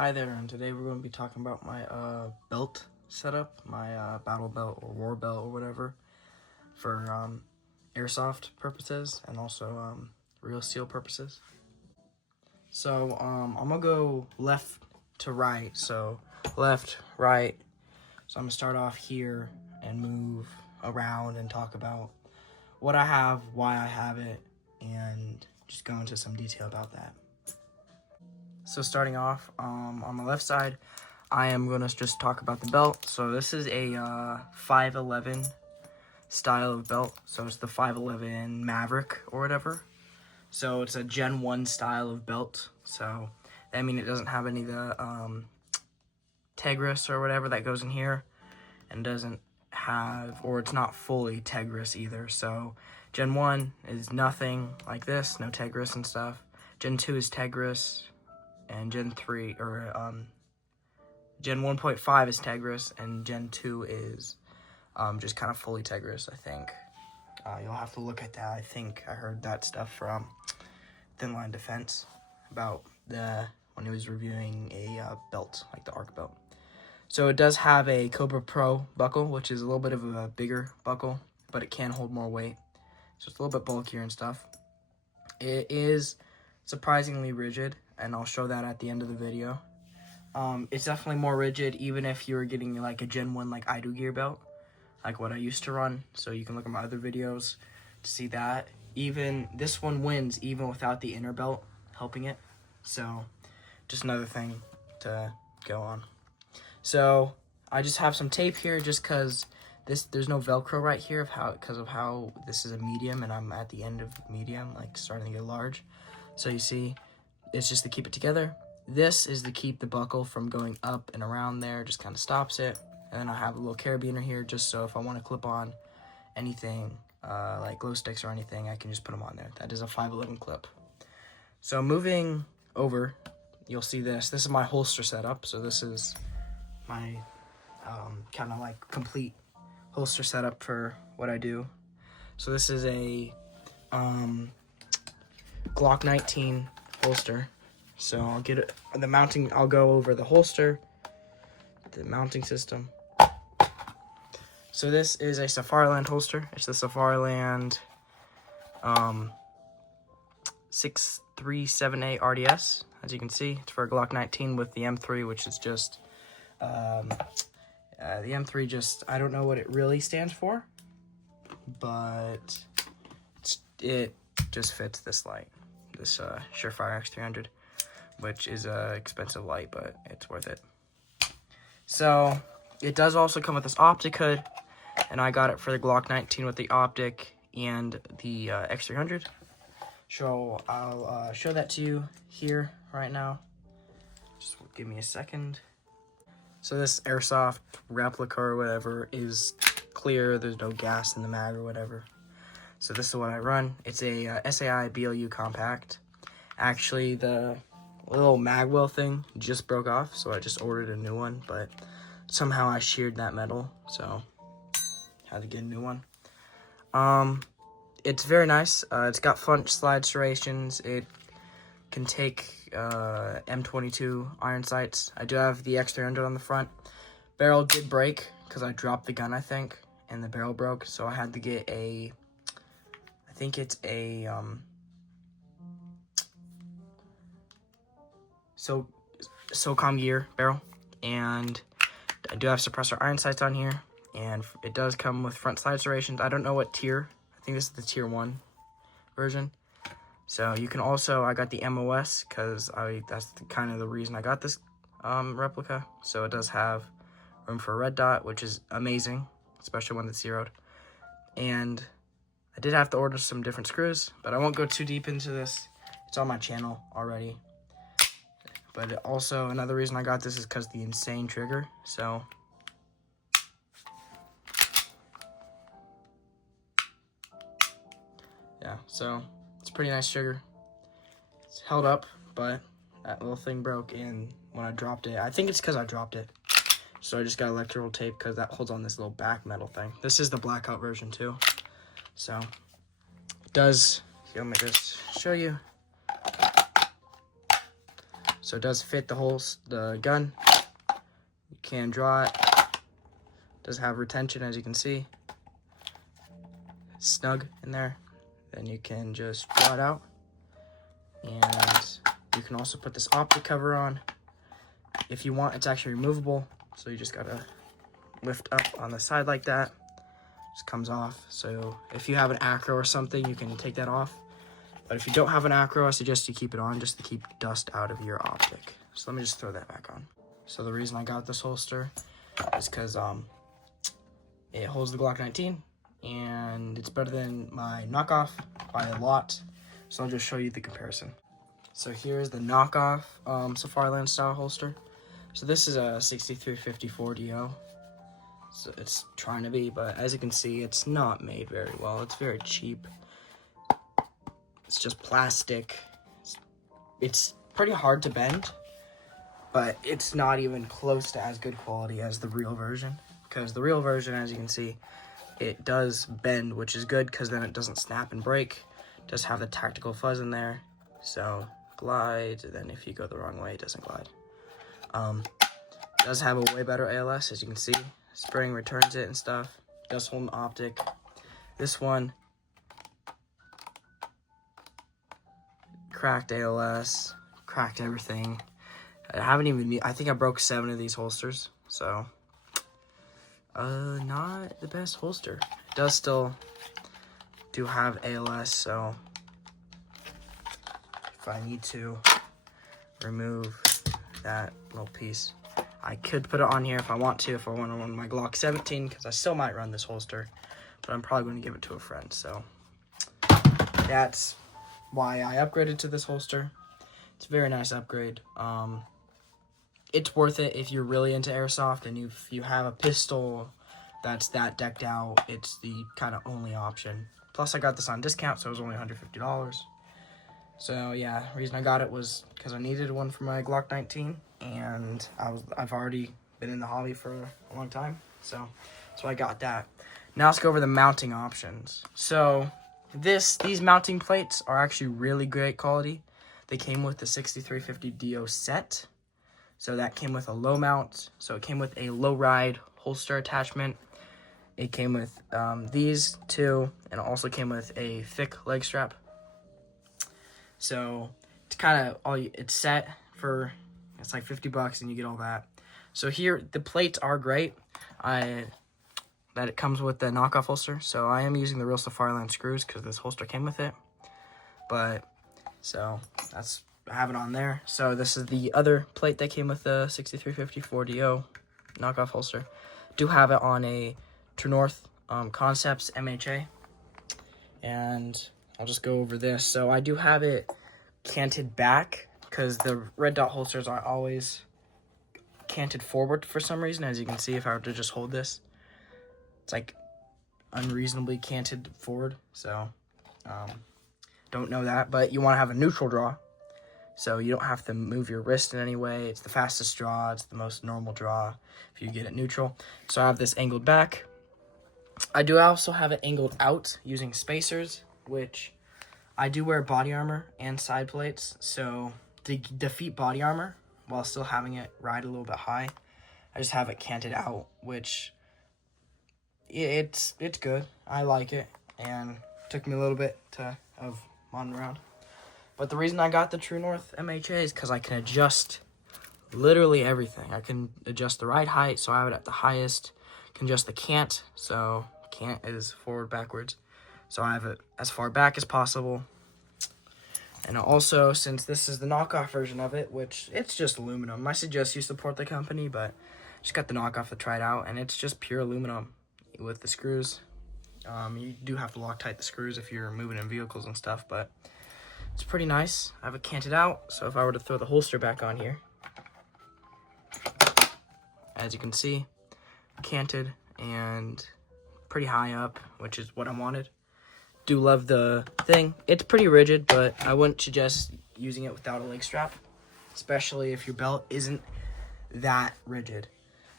Hi there, and today we're going to be talking about my belt setup, my battle belt or war belt or whatever, for airsoft purposes and also real steel purposes. So I'm going to go left to right, so left, right. So I'm going to start off here and move around and talk about what I have, why I have it, and just go into some detail about that. So starting off, on the left side, I am going to just talk about the belt. So this is a 511 style of belt. So it's the 511 Maverick or whatever. So it's a Gen 1 style of belt. So, I mean, it doesn't have any of the Tegris or whatever that goes in here. And doesn't have, or it's not fully Tegris either. So Gen 1 is nothing like this, no Tegris and stuff. Gen 2 is Tegris. And Gen 3, or Gen 1.5 is Tegris, and Gen 2 is just kind of fully Tegris, I think. You'll have to look at that. I think I heard that stuff from Thin Line Defense about when he was reviewing a belt, like the ARC belt. So it does have a Cobra Pro buckle, which is a little bit of a bigger buckle, but it can hold more weight. So it's a little bit bulkier and stuff. It is surprisingly rigid, and I'll show that at the end of the video. It's definitely more rigid, even if you're getting like a Gen 1 like I Do gear belt, like what I used to run. So you can look at my other videos to see that. Even this one wins even without the inner belt helping it. So just another thing to go on. So I just have some tape here just because there's no Velcro right here because of how this is a medium and I'm at the end of medium, like starting to get large. So you see, it's just to keep it together. This is to keep the buckle from going up and around there, just kind of stops it. And then I have a little carabiner here just so if I want to clip on anything, like glow sticks or anything, I can just put them on there. That is a 511 clip. So moving over, you'll see this. This is my holster setup. So this is my kind of like complete holster setup for what I do. So this is a Glock 19 holster. So I'll get it, the mounting, I'll go over the holster, the mounting system. So this is a Safariland holster. It's the Safariland 6378 RDS. As you can see, it's for a Glock 19 with the M3, which is just, the M3 just, I don't know what it really stands for, but it just fits this light, this Surefire X300, which is a expensive light, but it's worth it. So it does also come with this optic hood, and I got it for the Glock 19 with the optic and the X300. So I'll show that to you here right now. Just give me a second. So this airsoft replica or whatever is clear. There's no gas in the mag or whatever. So this is what I run. It's a SAI BLU compact. Actually, the little mag wheel thing just broke off, so I just ordered a new one, but somehow I sheared that metal, so had to get a new one. It's very nice. It's got front slide serrations. It can take M22 iron sights. I do have the X300 on the front. Barrel did break because I dropped the gun, I think, and the barrel broke, so I had to get I think it's a SOCOM gear barrel, and I do have suppressor iron sights on here, and it does come with front slide serrations. I don't know what tier. I think this is the tier 1 version. So you can also, I got the MOS because that's kind of the reason I got this replica. So it does have room for a red dot, which is amazing, especially when it's zeroed. And I did have to order some different screws, but I won't go too deep into this. It's on my channel already. But also, another reason I got this is because the insane trigger. So yeah, so it's a pretty nice trigger. It's held up, but that little thing broke, and when I dropped it, I think it's because I dropped it. So I just got electrical tape because that holds on this little back metal thing. This is the blackout version too. So it does, let me just show you. So it does fit the gun. You can draw it. Does have retention, as you can see. It's snug in there. Then you can just draw it out. And you can also put this optic cover on. If you want, it's actually removable. So you just gotta lift up on the side like that. Just comes off. So if you have an acro or something, you can take that off. But if you don't have an acro, I suggest you keep it on just to keep dust out of your optic. So let me just throw that back on. So the reason I got this holster is because it holds the Glock 19 and it's better than my knockoff by a lot. So I'll just show you the comparison. So here's the knockoff Safariland style holster. So this is a 6354 DO. So it's trying to be, but as you can see, it's not made very well. It's very cheap. It's just plastic. It's pretty hard to bend, but it's not even close to as good quality as the real version. Because the real version, as you can see, it does bend, which is good because then it doesn't snap and break. It does have the tactical fuzz in there. So glides, and then if you go the wrong way, it doesn't glide. It does have a way better ALS, as you can see. Spring returns it and stuff. It does hold an optic. This one, cracked ALS, cracked everything. I think I broke 7 of these holsters, so not the best holster. It does still have ALS, so if I need to remove that little piece, I could put it on here if I want to, if I want to run my Glock 17, because I still might run this holster, but I'm probably going to give it to a friend. So that's why I upgraded to this holster. It's a very nice upgrade. It's worth it if you're really into airsoft and if you have a pistol that's that decked out. It's the kind of only option. Plus I got this on discount, so it was only $150. So yeah, the reason I got it was because I needed one for my Glock 19, and I've already been in the hobby for a long time, so I got that. Now let's go over the mounting options. So these mounting plates are actually really great quality. They came with the 6350 DO set, so that came with a low mount. So it came with a low ride holster attachment. It came with these two, and it also came with a thick leg strap. So it's kind of it's set for, it's like $50 and you get all that. So here the plates are great. That it comes with the knockoff holster. So I am using the real Safariland screws because this holster came with it. But so I have it on there. So this is the other plate that came with the 6350 4DO knockoff holster. Do have it on a True North Concepts MHA. And I'll just go over this. So I do have it canted back because the red dot holsters are always canted forward for some reason. As you can see, if I were to just hold this, it's like unreasonably canted forward. So don't know that, but you want to have a neutral draw, so you don't have to move your wrist in any way. It's the fastest draw. It's the most normal draw if you get it neutral. So I have this angled back. I do also have it angled out using spacers, which I do wear body armor and side plates. So to defeat body armor while still having it ride a little bit high, I just have it canted out, which it's good. I like it, and it took me a little bit of modding around. But the reason I got the True North MHA is because I can adjust literally everything. I can adjust the ride height, so I have it at the highest. Can adjust the cant, so cant is forward, backwards. So I have it as far back as possible. And also, since this is the knockoff version of it, which it's just aluminum, I suggest you support the company, but just got the knockoff to try it out, and it's just pure aluminum with the screws. You do have to Loctite the screws if you're moving in vehicles and stuff, but it's pretty nice. I have it canted out, so if I were to throw the holster back on here, as you can see, canted and pretty high up, which is what I wanted. Do love the thing. It's pretty rigid, but I wouldn't suggest using it without a leg strap, especially if your belt isn't that rigid.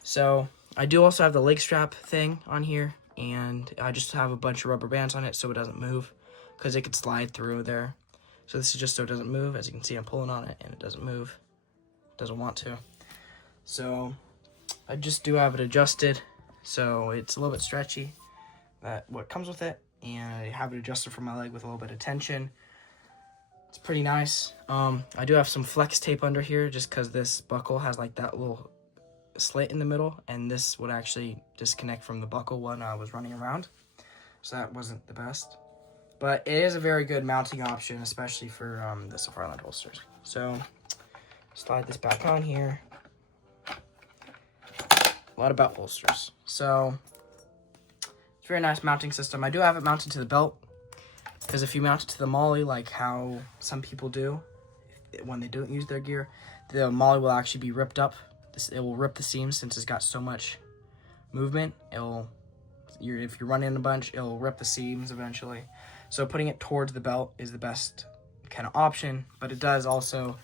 So I do also have the leg strap thing on here, and I just have a bunch of rubber bands on it so it doesn't move, because it could slide through there. So this is just so it doesn't move. As you can see, I'm pulling on it and it doesn't move. doesn't want to. So I just do have it adjusted, so it's a little bit stretchy. That what comes with it, and I have it adjusted for my leg with a little bit of tension. It's pretty nice. I do have some flex tape under here just because this buckle has like that little slit in the middle, and this would actually disconnect from the buckle when I was running around. So that wasn't the best. But it is a very good mounting option, especially for the Safariland holsters. So slide this back on here. A lot of belt holsters. So it's a very nice mounting system. I do have it mounted to the belt, because if you mount it to the molly, like how some people do when they don't use their gear, the molly will actually be ripped up. It will rip the seams since it's got so much movement. If you're running a bunch, it'll rip the seams eventually. So putting it towards the belt is the best kind of option, but it does also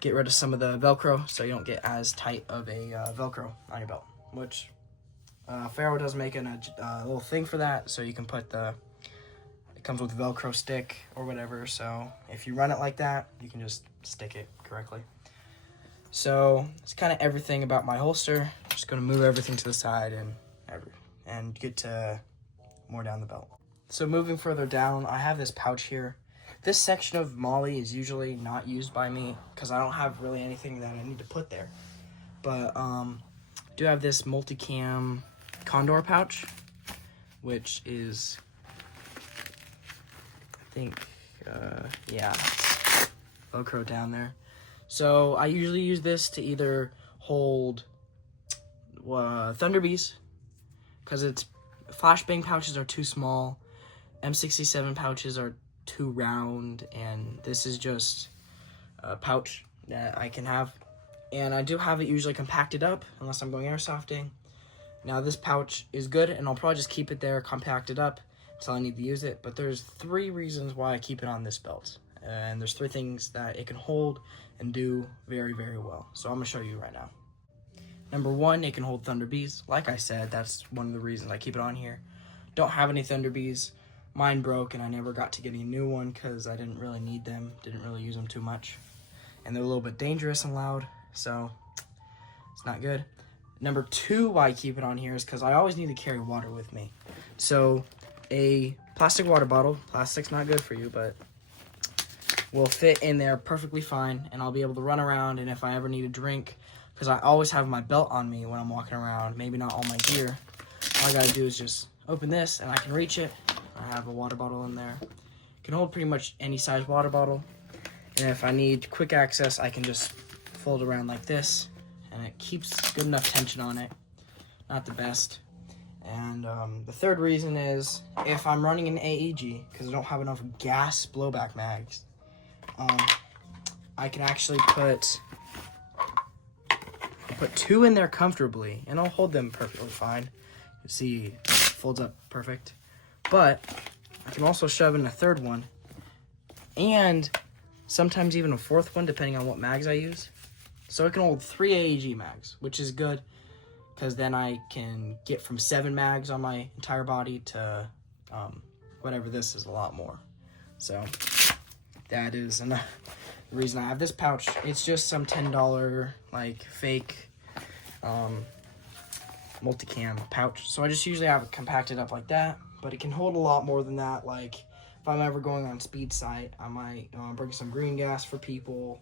get rid of some of the Velcro, so you don't get as tight of a Velcro on your belt, which Faro does make a little thing for that, so you can put it comes with a Velcro stick or whatever, so if you run it like that, you can just stick it correctly. So it's kind of everything about my holster. I'm just going to move everything to the side and get to more down the belt. So moving further down, I have this pouch here. This section of molly is usually not used by me because I don't have really anything that I need to put there. But I do have this multicam condor pouch, which is, I think, yeah, Velcro down there. So I usually use this to either hold Thunderbees, because its flashbang pouches are too small, M67 pouches are too round, and this is just a pouch that I can have. And I do have it usually compacted up unless I'm going airsofting. Now this pouch is good, and I'll probably just keep it there compacted up until I need to use it. But there's 3 reasons why I keep it on this belt, and there's 3 things that it can hold and do very, very well. So I'm gonna show you right now. Number 1, it can hold Thunderbees. Like I said, that's one of the reasons I keep it on here. Don't have any Thunderbees. Mine broke, and I never got to get a new one because I didn't really need them. Didn't really use them too much. And they're a little bit dangerous and loud, so it's not good. Number 2 why I keep it on here is because I always need to carry water with me. So a plastic water bottle, plastic's not good for you, but will fit in there perfectly fine, and I'll be able to run around, and if I ever need a drink, because I always have my belt on me when I'm walking around, maybe not all my gear, all I gotta do is just open this and I can reach it. I have a water bottle in there. It can hold pretty much any size water bottle, and if I need quick access, I can just fold around like this, and it keeps good enough tension on it. Not the best. And the 3rd reason is if I'm running an AEG, because I don't have enough gas blowback mags, I can actually put 2 in there comfortably, and I'll hold them perfectly fine. You see, it folds up perfect. But I can also shove in a 3rd one, and sometimes even a 4th one, depending on what mags I use. So it can hold 3 AEG mags, which is good, because then I can get from 7 mags on my entire body to whatever this is, a lot more. So that is the reason I have this pouch. It's just some $10 like fake multicam pouch. So I just usually have it compacted up like that, but it can hold a lot more than that. Like if I'm ever going on speed sight, I might bring some green gas for people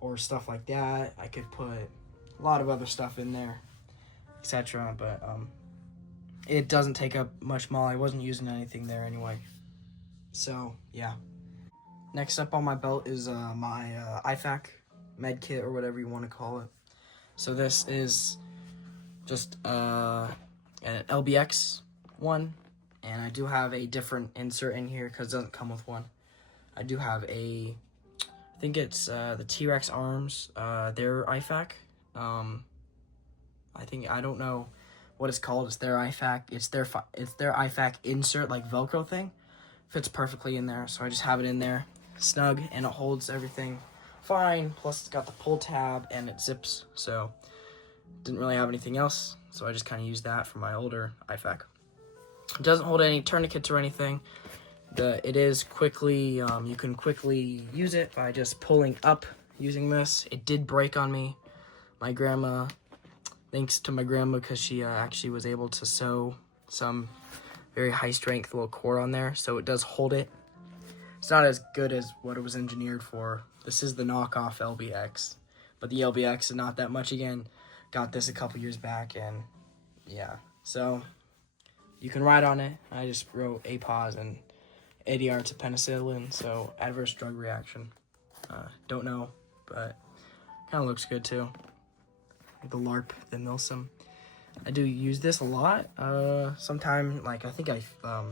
or stuff like that. I could put a lot of other stuff in there, etc. But it doesn't take up much molly. I wasn't using anything there anyway. So yeah. Next up on my belt is my IFAK med kit, or whatever you want to call it. So this is just an LBX one, and I do have a different insert in here because it doesn't come with one. I do have I think it's the T-Rex arms, their IFAK. I don't know what it's called. It's their IFAK. It's their IFAK insert, like Velcro thing. Fits perfectly in there, so I just have it in there, snug, and it holds everything fine. Plus it's got the pull tab and it zips, so didn't really have anything else, so I just kind of used that for my older IFAK. It doesn't hold any tourniquets or anything. It is quickly, you can quickly use it by just pulling up using this. It did break on me, My grandma, thanks to my grandma, because she actually was able to sew some very high strength little cord on there, so it does hold it. It's not as good as what it was engineered for. This is the knockoff LBX, but the LBX is not that much again. Got this a couple years back, and yeah, so you can ride on it. I just wrote APOS and ADR to penicillin, so adverse drug reaction. Don't know, but kind of looks good too. The LARP, the Milsim. I do use this a lot. Sometime, like, I think if I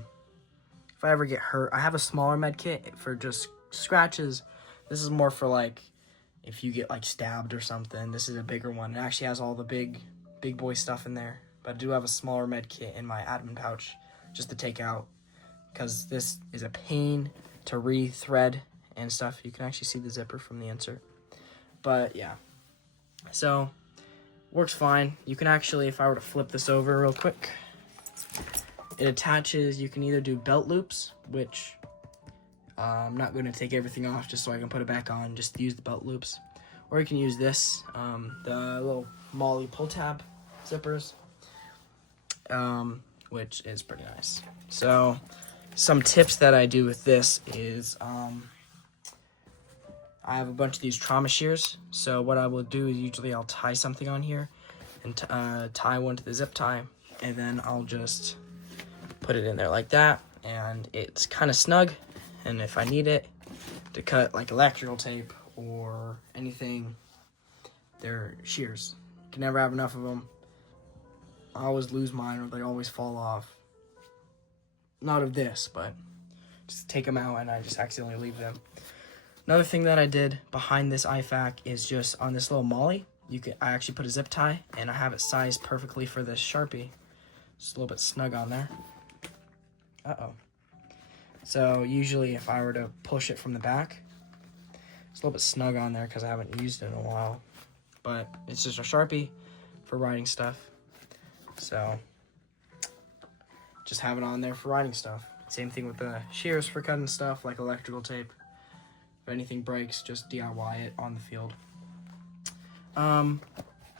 ever get hurt, I have a smaller med kit for just scratches. This is more for, like, if you get, like, stabbed or something. This is a bigger one. It actually has all the big boy stuff in there. But I do have a smaller med kit in my admin pouch just to take out, because this is a pain to re-thread and stuff. You can actually see the zipper from the insert. But, yeah. So, works fine. You can actually, if I were to flip this over real quick, it attaches. You can either do belt loops, which I'm not going to take everything off just so I can put it back on, just use the belt loops. Or you can use this, the little Molly pull tab zippers, which is pretty nice. So some tips that I do with this is I have a bunch of these trauma shears. So what I will do is usually I'll tie something on here and tie one to the zip tie, and then I'll just put it in there like that, and it's kind of snug. And if I need it to cut like electrical tape or anything, they're shears. You can never have enough of them. I always lose mine, or they always fall off. Not of this, but just take them out and I just accidentally leave them. Another thing that I did behind this IFAK is just on this little Molly, I actually put a zip tie, and I have it sized perfectly for this Sharpie. Just a little bit snug on there. Uh-oh. So usually if I were to push it from the back, it's a little bit snug on there because I haven't used it in a while. But it's just a Sharpie for writing stuff. So just have it on there for writing stuff. Same thing with the shears for cutting stuff like electrical tape. If anything breaks, just DIY it on the field.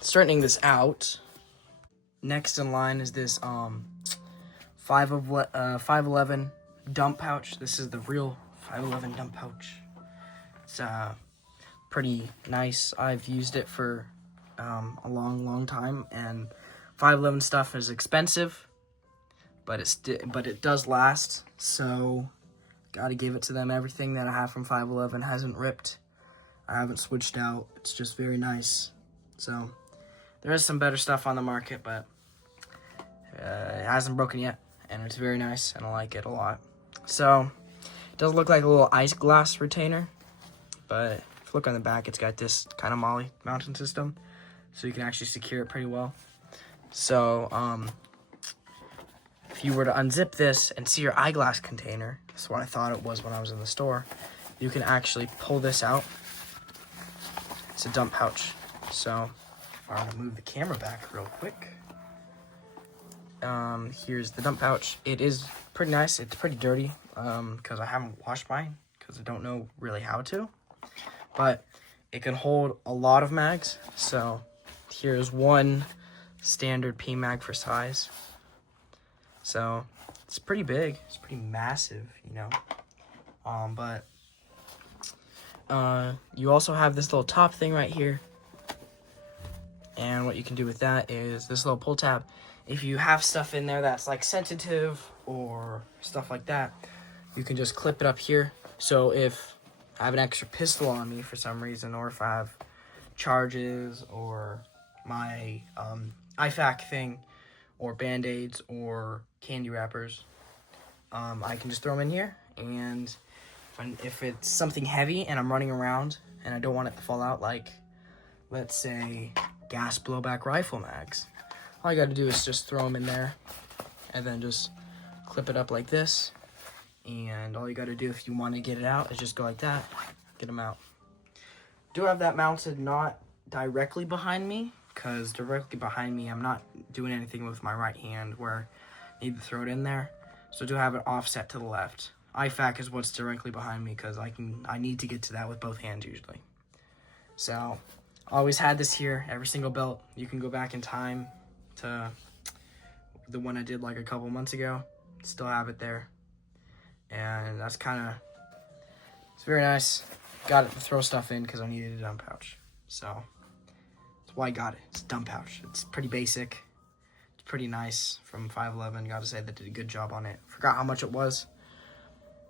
Straightening this out. Next in line is this 511 dump pouch. This is the real 511 dump pouch. It's pretty nice. I've used it for a long time, and 511 stuff is expensive, but it does last. So gotta give it to them. Everything that I have from 511 hasn't ripped. I haven't switched out. It's just very nice. So there is some better stuff on the market, but it hasn't broken yet, and it's very nice, and I like it a lot. So it does look like a little ice glass retainer, but if you look on the back, it's got this kind of Molly mounting system, so you can actually secure it pretty well. So if you were to unzip this and see your eyeglass container, that's what I thought it was when I was in the store, you can actually pull this out. It's a dump pouch. So I'm going to move the camera back real quick. Here's the dump pouch. It is pretty nice. It's pretty dirty because I haven't washed mine because I don't know really how to. But it can hold a lot of mags. So here's one standard P mag for size. So it's pretty big. It's pretty massive, you know. But you also have this little top thing right here. And what you can do with that is this little pull tab. If you have stuff in there that's like sensitive or stuff like that, you can just clip it up here. So if I have an extra pistol on me for some reason, or if I have charges or my IFAK thing, or band-aids or candy wrappers, I can just throw them in here. And if it's something heavy and I'm running around and I don't want it to fall out, like let's say gas blowback rifle mags, all you got to do is just throw them in there and then just clip it up like this. And all you got to do if you want to get it out is just go like that, get them out. Do have that mounted not directly behind me, because directly behind me I'm not doing anything with my right hand where I need to throw it in there. So do have it offset to the left. IFAK is what's directly behind me because I need to get to that with both hands usually. So Always had this here, every single belt. You can go back in time to the one I did like a couple months ago. Still have it there. And that's kind of, it's very nice. Got it to throw stuff in because I needed a dump pouch. So that's why I got it. It's a dump pouch. It's pretty basic. It's pretty nice from 511. Gotta say they did a good job on it. Forgot how much it was.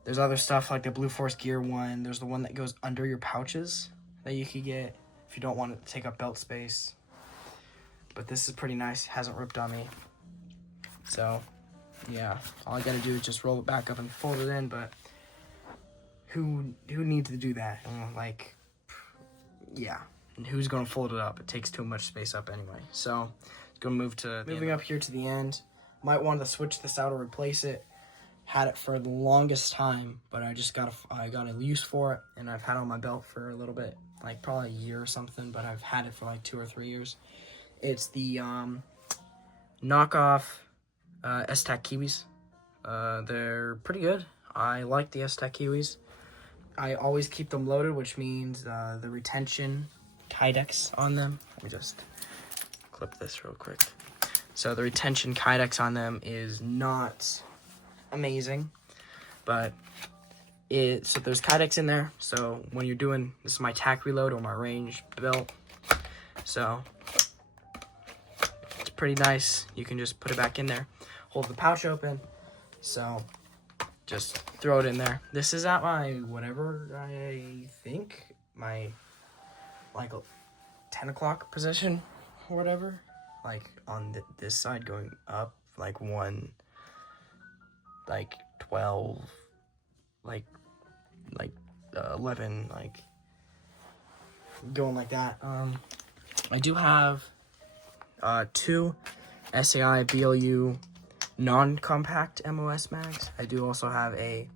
There's other stuff like the Blue Force Gear one. There's the one that goes under your pouches that you could get if you don't want it to take up belt space. But this is pretty nice. Hasn't ripped on me. So, yeah. All I gotta do is just roll it back up and fold it in, but who needs to do that? Like, yeah. And who's gonna fold it up? It takes too much space up anyway. So, gonna moving up here to the end. Might want to switch this out or replace it. Had it for the longest time, but I got a use for it, and I've had it on my belt for a little bit, like probably a year or something, but I've had it for like 2 or 3 years. It's the knockoff S-Tac Kiwis. They're pretty good. I like the S-Tac Kiwis. I always keep them loaded, which means the retention kydex on them. Let me just clip this real quick. So the retention kydex on them is not amazing, but so there's kydex in there. So when you're doing, this is my tack reload or my range belt. So it's pretty nice. You can just put it back in there, hold the pouch open. So just throw it in there. This is at my, whatever, I think, my, like, 10 o'clock position, or whatever. Like, on this side going up, like, 1, like, 12, like, 11, like, going like that. I do have, 2 SAI BLU non-compact MOS mags. I do also have a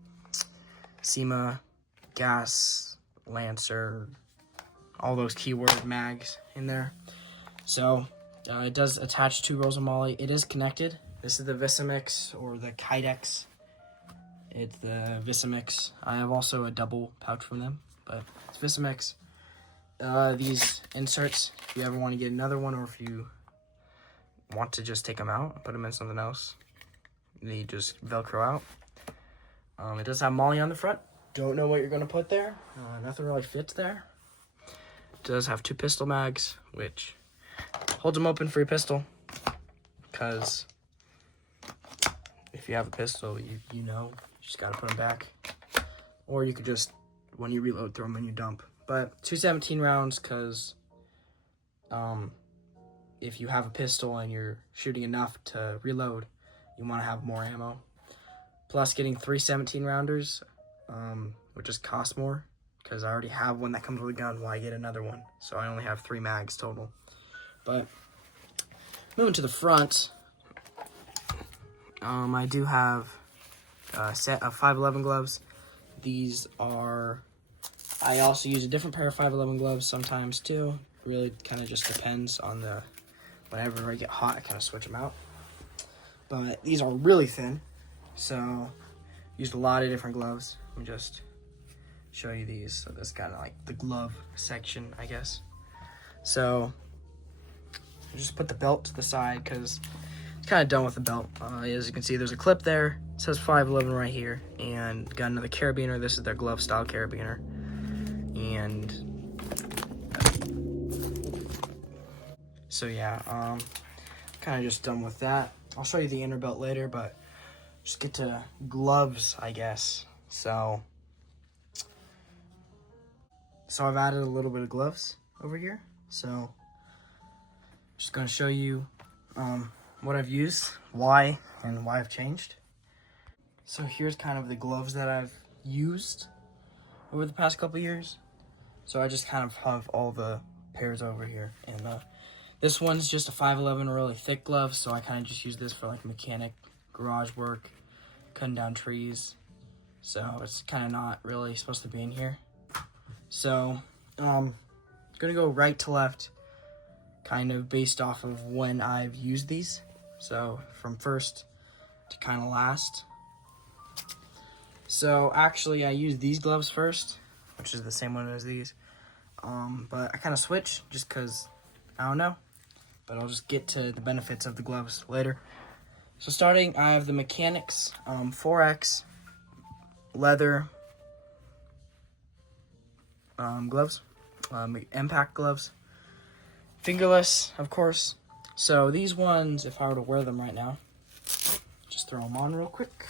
SEMA Gas Lancer, all those keyword mags in there. So it does attach 2 rolls of moly. It is connected. This is the Visimix or the Kydex. It's the Visimix. I have also a double pouch from them, but it's Visimix. These inserts, if you ever want to get another one, or if you want to just take them out and put them in something else, they just Velcro out. It does have moly on the front. Don't know what you're going to put there. Nothing really fits there. It does have 2 pistol mags, which holds them open for your pistol. Because if you have a pistol, you know, you just got to put them back. Or you could just, when you reload, throw them in your dump. But 217 rounds, because if you have a pistol and you're shooting enough to reload, you want to have more ammo. Plus getting 3 17-rounders, would just cost more, because I already have one that comes with a gun. Why get another one? So I only have 3 mags total. But moving to the front, I do have a set of 511 gloves. These are, I also use a different pair of 511 gloves sometimes too. Really kind of just depends on the, whenever I get hot, I kind of switch them out. But these are really thin, so used a lot of different gloves. Let me just show you these. So this is kind of like the glove section, I guess. So I just put the belt to the side because it's kind of done with the belt. As you can see, there's a clip there. It says 511 right here, and got another carabiner. This is their glove style carabiner, and so yeah, kind of just done with that. I'll show you the inner belt later, but just get to gloves, I guess. So I've added a little bit of gloves over here. So just gonna show you what I've used, why, and why I've changed. So here's kind of the gloves that I've used over the past couple years. So I just kind of have all the pairs over here, and this one's just a 511 really thick glove, so I kind of just use this for like mechanic, garage work, cutting down trees. So it's kind of not really supposed to be in here. So I'm gonna go right to left, kind of based off of when I've used these. So from first to kind of last. So actually I used these gloves first, which is the same one as these. But I kind of switch just because, I don't know. But I'll just get to the benefits of the gloves later. So starting, I have the Mechanics 4X leather gloves, impact gloves. Fingerless, of course. So these ones, if I were to wear them right now, just throw them on real quick.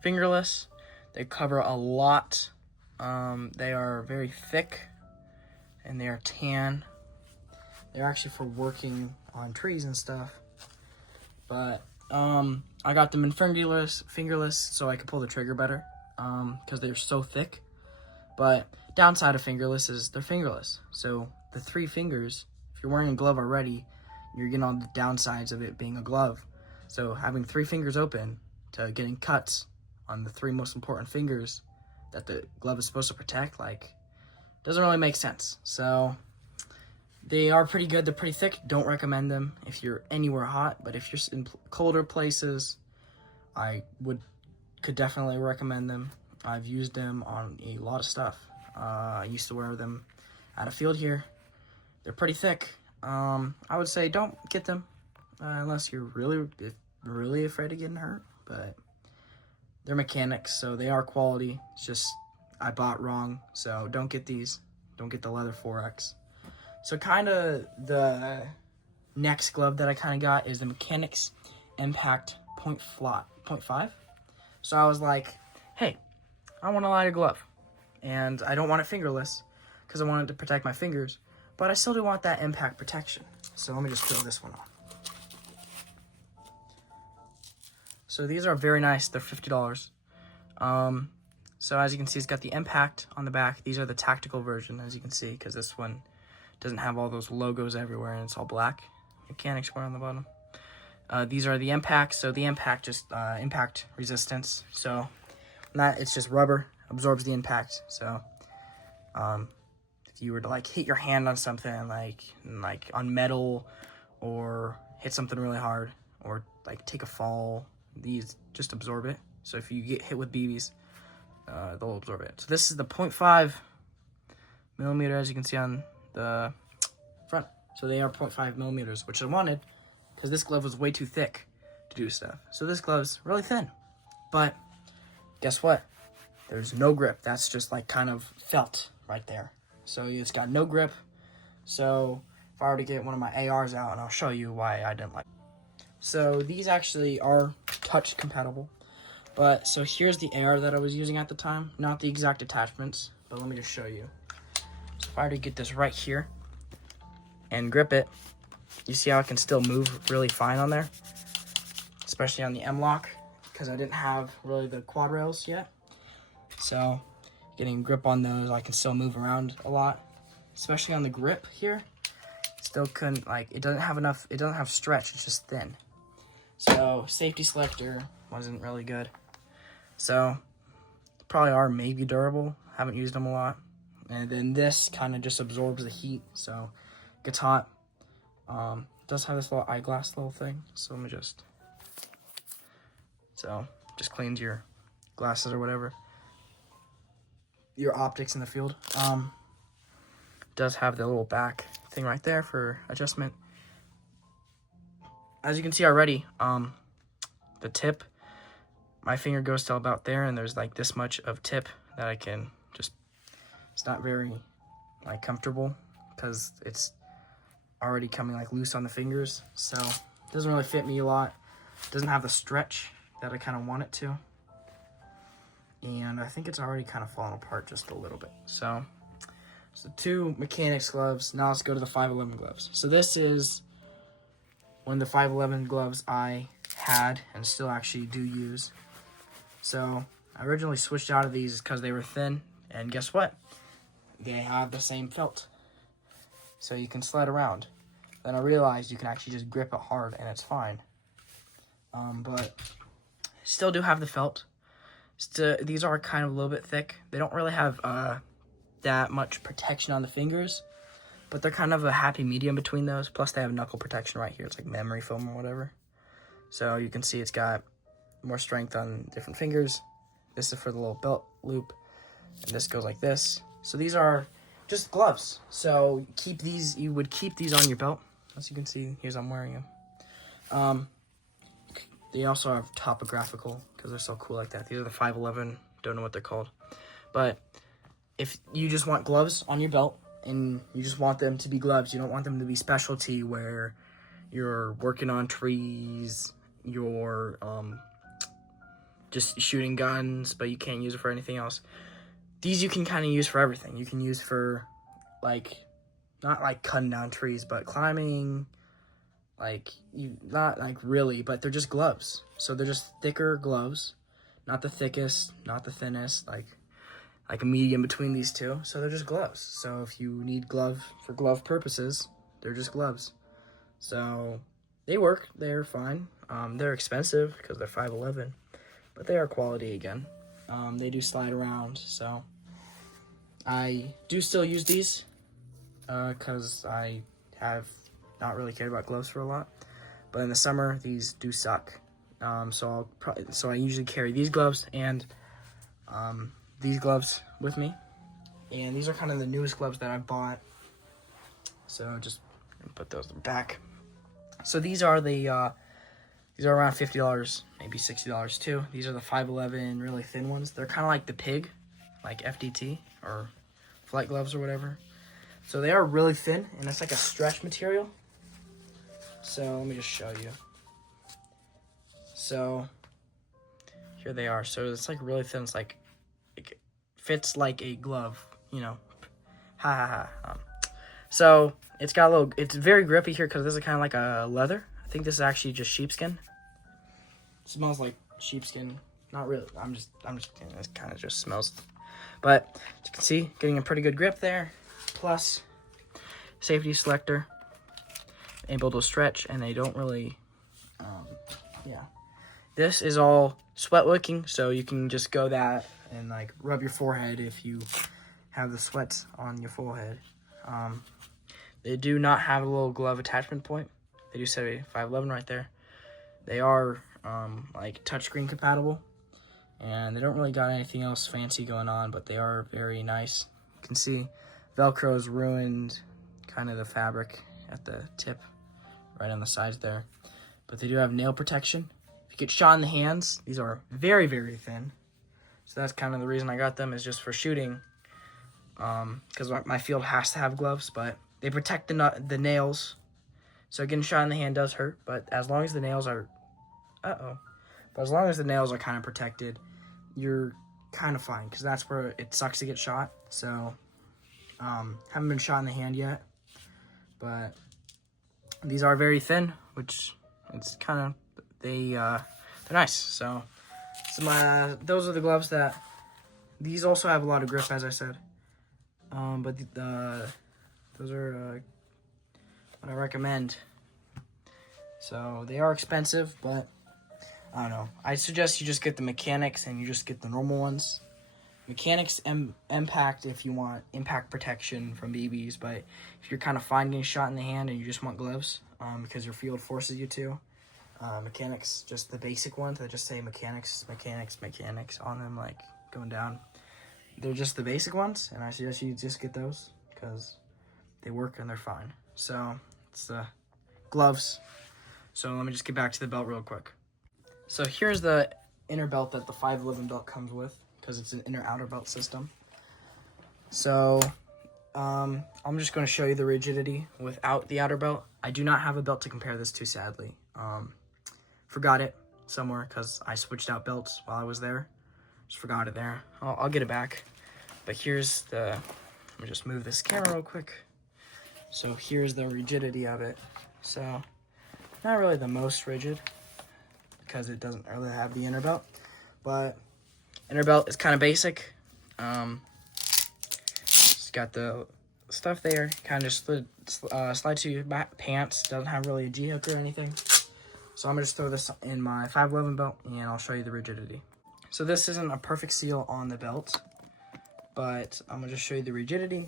Fingerless, they cover a lot. They are very thick and they are tan. They're actually for working on trees and stuff. But I got them in fingerless so I could pull the trigger better because they're so thick. But downside of fingerless is they're fingerless. So the 3 fingers, if you're wearing a glove already, you're getting all the downsides of it being a glove. So having 3 fingers open to getting cuts on the 3 most important fingers that the glove is supposed to protect, like, doesn't really make sense. So they are pretty good. They're pretty thick. Don't recommend them if you're anywhere hot, but if you're in colder places, I could definitely recommend them. I've used them on a lot of stuff. I used to wear them at a field here. They're pretty thick. I would say don't get them unless you're really afraid of getting hurt, but they're Mechanics, so they are quality. It's just I bought wrong, so don't get these. Don't get the leather 4X. So kind of the next glove that I kind of got is the Mechanics Impact .5. So I was like, hey, I want a lighter glove, and I don't want it fingerless because I want it to protect my fingers, but I still do want that impact protection. So let me just throw this one on. So these are very nice. They're $50. So as you can see, it's got the impact on the back. These are the tactical version, as you can see, because this one doesn't have all those logos everywhere and it's all black. Mechanics square on the bottom. These are the impacts. So the impact just impact resistance. So it's just rubber, absorbs the impact. So if you were to like hit your hand on something like on metal or hit something really hard or like take a fall, these just absorb it. So if you get hit with BBs, they'll absorb it. So this is the 0.5 millimeter, as you can see on the front. So they are 0.5 millimeters, which I wanted because this glove was way too thick to do stuff. So this glove's really thin, but guess what? There's no grip. That's just like kind of felt right there. So it's got no grip. So if I were to get one of my ARs out, and I'll show you why I didn't like it. So these actually are touch compatible. But so here's the AR that I was using at the time. Not the exact attachments, but let me just show you. So if I were to get this right here and grip it, you see how it can still move really fine on there? Especially on the M-Lock, because I didn't have really the quad rails yet. So getting grip on those, I can still move around a lot. Especially on the grip here. Still couldn't, like, it doesn't have stretch, it's just thin. So safety selector wasn't really good. So probably are maybe durable. Haven't used them a lot. And then this kind of just absorbs the heat, so it gets hot. Does have this little eyeglass little thing. So let me just cleans your glasses or whatever. Your optics in the field. Does have the little back thing right there for adjustment. As you can see already, the tip, my finger goes to about there, and there's like this much of tip that I can just, it's not very like comfortable because it's already coming like loose on the fingers. So it doesn't really fit me a lot. Doesn't have the stretch that I kind of want it to. And I think it's already kind of fallen apart just a little bit. So 2 Mechanics gloves. Now let's go to the 511 gloves. So this is one of the 511 gloves I had and still actually do use. So I originally switched out of these because they were thin, and guess what? They have the same felt. So you can slide around. Then I realized you can actually just grip it hard and it's fine. But still do have the felt. These are kind of a little bit thick. They don't really have that much protection on the fingers, but they're kind of a happy medium between those. Plus they have knuckle protection right here. It's like memory foam or whatever. So you can see it's got more strength on different fingers. This is for the little belt loop. and this goes like this. So these are just gloves. So you would keep these on your belt. As you can see, here's I'm wearing them. They also have topographical because they're so cool like that. These are the 511. Don't know what they're called. But if you just want gloves on your belt and you just want them to be gloves, you don't want them to be specialty where you're working on trees, you're just shooting guns, but you can't use it for anything else. These you can kind of use for everything. You can use for, like, not like cutting down trees, but climbing, not like really, but they're just gloves. So they're just thicker gloves, not the thickest, not the thinnest, like a medium between these two. So they're just gloves. So if you need gloves for glove purposes, they're just gloves. So they work, they're fine. They're expensive because they're 511, but they are quality again. They do slide around, so I do still use these because I have not really cared about gloves for a lot. But in the summer, these do suck. So I usually carry these gloves and these gloves with me. And these are kind of the newest gloves that I bought. So just put those back. So these are around $50, maybe $60 too. These are the 511 really thin ones. They're kind of like the pig, like FDT or flight gloves or whatever. So they are really thin, and it's like a stretch material. So let me just show you. So here they are. So it's like really thin. It's like it fits like a glove, you know. Ha ha ha. So it's got a little. It's very grippy here because this is kind of like a leather. I think this is actually just sheepskin. It smells like sheepskin. Not really. I'm just it kind of just smells. But as you can see, getting a pretty good grip there. Plus, safety selector. Able to stretch, and they don't really, yeah. This is all sweat wicking, so you can just go that and like rub your forehead if you have the sweat on your forehead. They do not have a little glove attachment point. They do say 511 right there. They are like touchscreen compatible, and they don't really got anything else fancy going on, but they are very nice. You can see Velcro's ruined kind of the fabric at the tip, right on the sides there. But they do have nail protection. If you get shot in the hands, these are very, very thin. So that's kind of the reason I got them, is just for shooting. Because my field has to have gloves, but they protect the nails. So getting shot in the hand does hurt, but as long as the nails are... But as long as the nails are kind of protected, you're kind of fine, because that's where it sucks to get shot. So, haven't been shot in the hand yet, but these are very thin, which it's kind of, they're nice. So those are the gloves that, these also have a lot of grip, as I said. But those are what I recommend. So they are expensive, but I don't know. I suggest you just get the mechanics and you just get the normal ones. Mechanics impact if you want impact protection from BBs, but if you're kind of fine getting shot in the hand and you just want gloves, because your field forces you to, mechanics, just the basic ones that just say mechanics on them, like going down. They're just the basic ones, and I suggest you just get those because they work and they're fine. So it's the gloves. So let me just get back to the belt real quick. So here's the inner belt that the 511 belt comes with, because it's an inner-outer belt system. So I'm just going to show you the rigidity without the outer belt. I do not have a belt to compare this to, sadly. Forgot it somewhere because I switched out belts while I was there. Just forgot it there. I'll get it back. But here's the... Let me just move this camera real quick. So here's the rigidity of it. So not really the most rigid because it doesn't really have the inner belt. But inner belt is kind of basic. It's got the stuff there. Kind of just slide to your pants. Doesn't have really a G-hook or anything. So I'm going to just throw this in my 511 belt and I'll show you the rigidity. So this isn't a perfect seal on the belt, but I'm going to just show you the rigidity.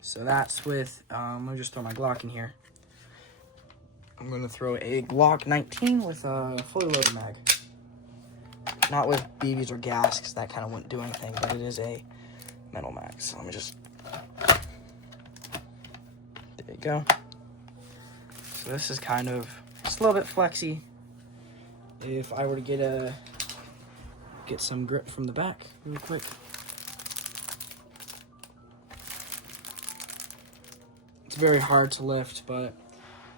So that's with, I'm going to just throw my Glock in here. I'm going to throw a Glock 19 with a fully loaded mag. Not with BBs or gas, because that kind of wouldn't do anything, but it is a metal mag. So let me just, there you go. So this is kind of, just a little bit flexy. If I were to get some grip from the back real quick. It's very hard to lift, but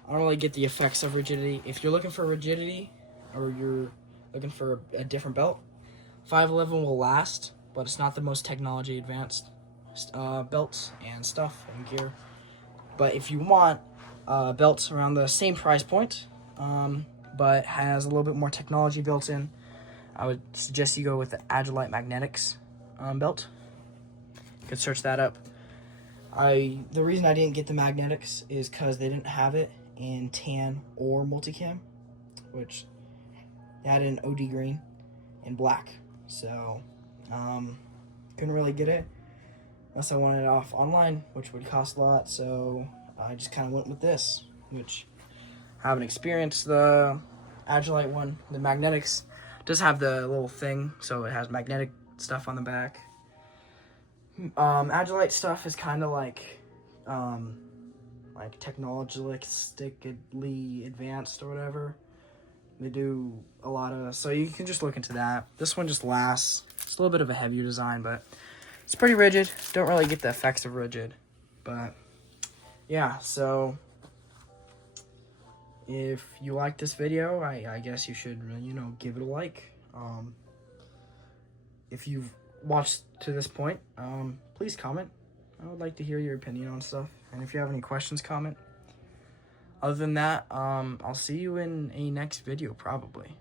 I don't really get the effects of rigidity. If you're looking for rigidity, or you're looking for a different belt, 511 will last, but it's not the most technology advanced belts and stuff and gear. But if you want belts around the same price point, but has a little bit more technology built in, I would suggest you go with the Agilite Magnetics belt. You can search that up. The reason I didn't get the Magnetics is because they didn't have it in tan or multicam, which they had it in OD green and black. So couldn't really get it unless I wanted it off online, which would cost a lot. So I just kind of went with this, which I haven't experienced the Agilite one. The Magnetics does have the little thing, so it has magnetic stuff on the back. Agilite stuff is kind of like technologistically advanced or whatever. They do a lot of, so you can just look into that. This one just lasts. It's a little bit of a heavier design, but it's pretty rigid. Don't really get the effects of rigid, but yeah. So if you like this video, I guess you should, give it a like. If you've watched to this point, please comment. I would like to hear your opinion on stuff, and if you have any questions, comment. Other than that, I'll see you in a next video, probably.